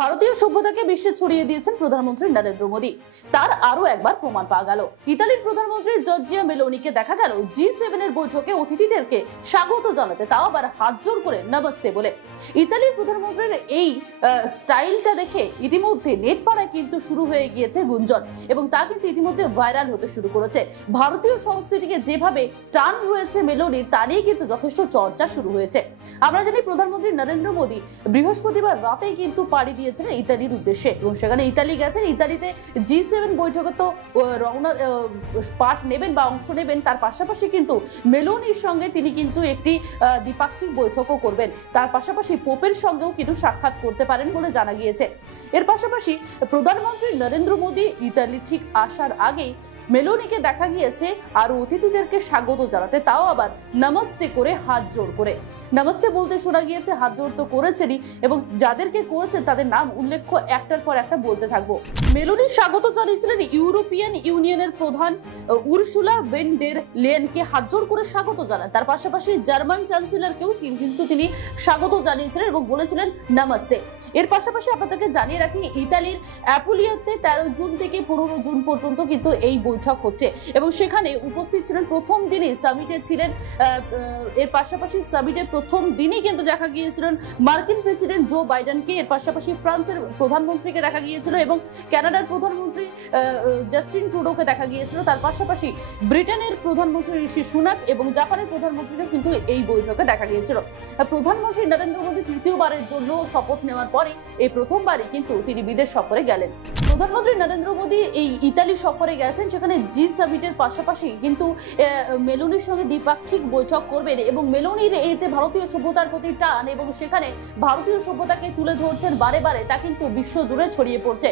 ভারতীয় সভ্যতাকে বিশ্বে ছড়িয়ে দিয়েছেন প্রধানমন্ত্রী নরেন্দ্র মোদী। তার আরো একবার প্রমাণ পাওয়া গেল। ইতালির প্রধানমন্ত্রী জর্জিয়া মেলোনিকে দেখা গেল G7 এর বৈঠকে অতিথিদেরকে স্বাগত জানাতে, তাও আবার হাত জোর করে নমস্তে বলে। ইতালির প্রধানমন্ত্রীর এই স্টাইলটা দেখে ইতিমধ্যে নেট পাড়ায় কিন্তু শুরু হয়ে গিয়েছে গুঞ্জন, এবং তা কিন্তু ইতিমধ্যে ভাইরাল হতে শুরু করেছে। ভারতীয় সংস্কৃতিকে যেভাবে টান রয়েছে মেলোনির, তা নিয়ে কিন্তু যথেষ্ট চর্চা শুরু হয়েছে। আমরা জানি প্রধানমন্ত্রী নরেন্দ্র মোদী বৃহস্পতিবার রাতেই কিন্তু পাড়ি দিয়েছেন ইতালির উদ্দেশ্যে, এবং সেখানে ইতালি গেছেন। ইতালিতে G7 বৈঠকে তো পার্ট নেবেন বা অংশ নেবেন, তার পাশাপাশি কিন্তু মেলোনির সঙ্গে তিনি কিন্তু একটি দ্বিপাক্ষিক বৈঠকও করবেন। তার পাশাপাশি পোপের সঙ্গেও কিন্তু সাক্ষাৎ করতে পারেন বলে জানা গিয়েছে। এর পাশাপাশি প্রধানমন্ত্রী নরেন্দ্র মোদী ইতালি ঠিক আসার আগেই মেলোনিকে দেখা গিয়েছে আর অতিথিদেরকে স্বাগত জানাতে, তাও আবার নমস্তে করে, হাত জোর করে। নমস্তে বলতে শোনা গিয়েছে, হাত জোর তো করেছেনই, এবং যাদেরকে করেছেন তাদের নাম উল্লেখ্য একটার পর একটা বলতে থাকবো। মেলোনির স্বাগত জানিয়েছিলেন ইউরোপিয়ান ইউনিয়নের প্রধান উর্সুলা ভন ডের লেয়েনকে, হাত জোর করে স্বাগত জানান। তার পাশাপাশি জার্মান চ্যান্সেলরকেও তিনি স্বাগত জানিয়েছিলেন এবং বলেছিলেন নমস্তে। এর পাশাপাশি আপনাদেরকে জানিয়ে রাখি, ইতালির অ্যাপুলিয়াতে 13 জুন থেকে 15 জুন পর্যন্ত কিন্তু এই বৈঠক হচ্ছে, এবং সেখানে উপস্থিত ছিলেন প্রথম দিনই সামিটে ছিলেন। এর পাশাপাশি সামিটের প্রথম দিনই কিন্তু দেখা গিয়েছিলেন মার্কিন প্রেসিডেন্ট জো বাইডেনকে। এর পাশাপাশি ফ্রান্সের প্রধানমন্ত্রীকে দেখা গিয়েছিল, এবং কানাডার প্রধানমন্ত্রী জাস্টিন ট্রুডোকে দেখা গিয়েছিল। তার পাশাপাশি ব্রিটেনের প্রধানমন্ত্রী ঋষি সুনাক এবং জাপানের প্রধানমন্ত্রীকে কিন্তু এই বৈঠকে দেখা গিয়েছিল। প্রধানমন্ত্রী নরেন্দ্র মোদী তৃতীয়বারের জন্য শপথ নেওয়ার পরে এই প্রথমবারই কিন্তু তিনি বিদেশ সফরে গেলেন। প্রধানমন্ত্রী নরেন্দ্র মোদী এই ইতালি সফরে গেছেন, সেখানে জি সামিটের পাশাপাশি কিন্তু মেলোনির সঙ্গে দ্বিপাক্ষিক বৈঠক করবেন, এবং মেলোনির এই যে ভারতীয় সভ্যতার প্রতি টান এবং সেখানে ভারতীয় সভ্যতাকে তুলে ধরছেন বারে বারে, তা কিন্তু বিশ্ব জুড়ে ছড়িয়ে পড়ছে।